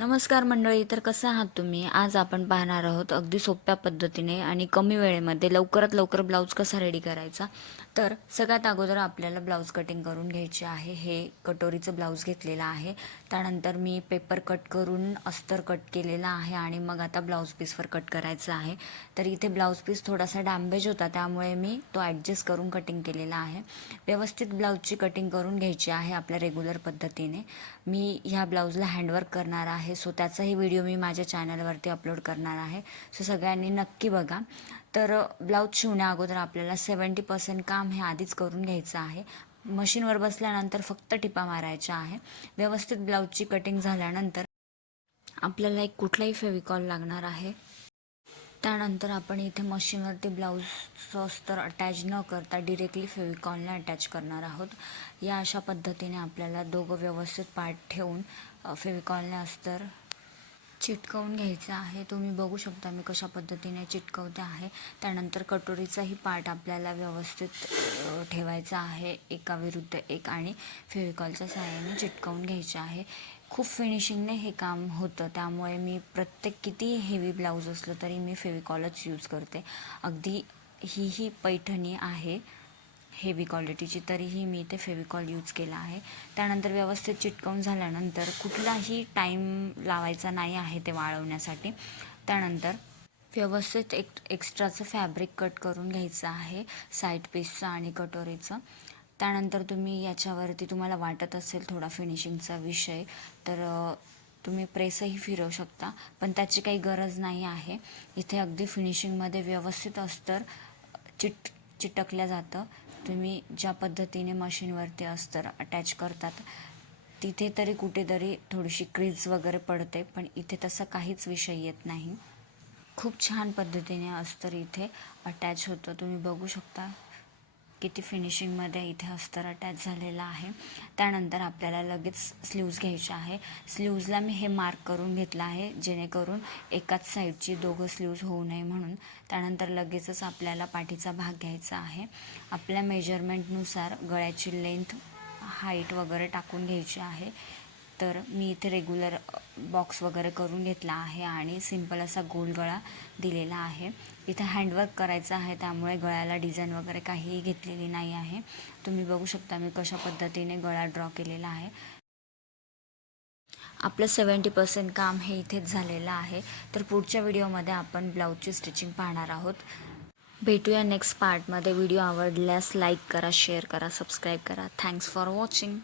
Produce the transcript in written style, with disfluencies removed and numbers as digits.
नमस्कार मंडळी, तर कसं आहात तुम्ही? आज आपण पाहणार आहोत अगदी सोप्या पद्धतीने आणि कमी वेळेमध्ये लवकरात लवकर ब्लाऊज कसा रेडी करायचा. तर सगळ्यात अगोदर आपल्याला ब्लाऊज कटिंग करून घ्यायचे आहे. हे कटोरीचं ब्लाऊज घेतलेलं आहे. त्यानंतर मी पेपर कट करून अस्तर कट केलेला आहे आणि मग आता ब्लाऊज पीसवर कट करायचं आहे. तर इथे ब्लाऊज पीस थोडासा डॅमेज होता, त्यामुळे मी तो ॲडजस्ट करून कटिंग केलेला आहे. व्यवस्थित ब्लाऊजची कटिंग करून घ्यायची आहे आपल्या रेग्युलर पद्धतीने. मी ह्या ब्लाऊजला हँडवर्क करणार आहे, सो त्याचाही व्हिडिओ मी माझ्या चॅनलवरती अपलोड करणार आहे. सो सगळ्यांनी नक्की बघा. तर ब्लाऊज शिवण्या अगोदर आपल्याला 70% काम हे आधीच करून घ्यायचं आहे. मशीनवर बसल्यानंतर फक्त टिपा मारायच्या आहे. व्यवस्थित ब्लाऊजची कटिंग झाल्यानंतर आपल्याला एक कुठलाही फेविकॉल लागणार आहे. त्यानंतर आपण इथे मशीनवरती ब्लाऊजचं अस्तर अटॅच न करता डिरेक्टली फेविकॉलने अटॅच करणार आहोत. या अशा पद्धतीने आपल्याला दोघं व्यवस्थित पार्ट ठेवून फेविकॉलने अस्तर चिटकवून घ्यायचं आहे. तुम्ही बघू शकता मी कशा पद्धतीने चिटकवते आहे. त्यानंतर कटोरीचाही पार्ट आपल्याला व्यवस्थित ठेवायचा आहे, एका विरुद्ध एक, आणि फेविकॉलच्या सहाय्याने चिटकवून घ्यायचे आहे. खूप फिनिशिंगने हे काम होतं, त्यामुळे मी प्रत्येक किती हेवी ब्लाऊज असलं तरी मी फेविकॉलच यूज करते. अगदी ही पैठणी आहे हेवी क्वालिटीची, तरीही मी इथे फेविकॉल यूज केला आहे. त्यानंतर व्यवस्थित चिटकवून झाल्यानंतर कुठलाही टाईम लावायचा नाही आहे ते वाळवण्यासाठी. त्यानंतर व्यवस्थित एक्स्ट्राचं फॅब्रिक कट करून घ्यायचं आहे, साईड पीसचं आणि कटोरीचं. त्यानंतर तुम्ही याच्यावरती तुम्हाला वाटत असेल थोडा फिनिशिंगचा विषय, तर तुम्ही प्रेसही फिरवू शकता, पण त्याची काही गरज नाही आहे. इथे अगदी फिनिशिंगमध्ये व्यवस्थित अस्तर चिटकल्या जातं. तुम्ही ज्या पद्धतीने मशीनवरती अस्तर अटॅच करतात तिथे तरी कुठेतरी थोडीशी क्रीज वगैरे पडते, पण इथे तसं काहीच विषय येत नाही. खूप छान पद्धतीने अस्तर इथे अटॅच होतं. तुम्ही बघू शकता किती फिनिशिंगमध्ये इथे अस्तर अटॅच झालेलं आहे. त्यानंतर आपल्याला लगेच स्लीव्ज घ्यायचे आहे. स्लीव्जला मी हे मार्क करून घेतलं आहे, जेणेकरून एकाच साईडची दोघं स्लीव्ज होऊ नये म्हणून. त्यानंतर लगेचच आपल्याला पाठीचा भाग घ्यायचा आहे. आपल्या मेजरमेंटनुसार गळ्याची लेंथ, हाईट वगैरे टाकून घ्यायची आहे. तर मी इथे रेग्युलर बॉक्स वगैरे करून घेतला आहे आणि सिंपल असा गोल गळा दिलेला आहे. इथे हँडवर्क करायचं आहे, त्यामुळे गळ्याला डिझाईन वगैरे काहीही घेतलेली नाही आहे. तुम्ही बघू शकता मी कशा पद्धतीने गळा ड्रॉ केलेला आहे. आपलं 70% काम हे इथेच झालेलं आहे. तर पुढच्या व्हिडिओमध्ये आपण ब्लाऊजची स्टिचिंग पाहणार आहोत. भेटूया नेक्स्ट पार्टमध्ये. व्हिडिओ आवडल्यास लाईक करा, शेअर करा, सबस्क्राईब करा. Thanks for watching.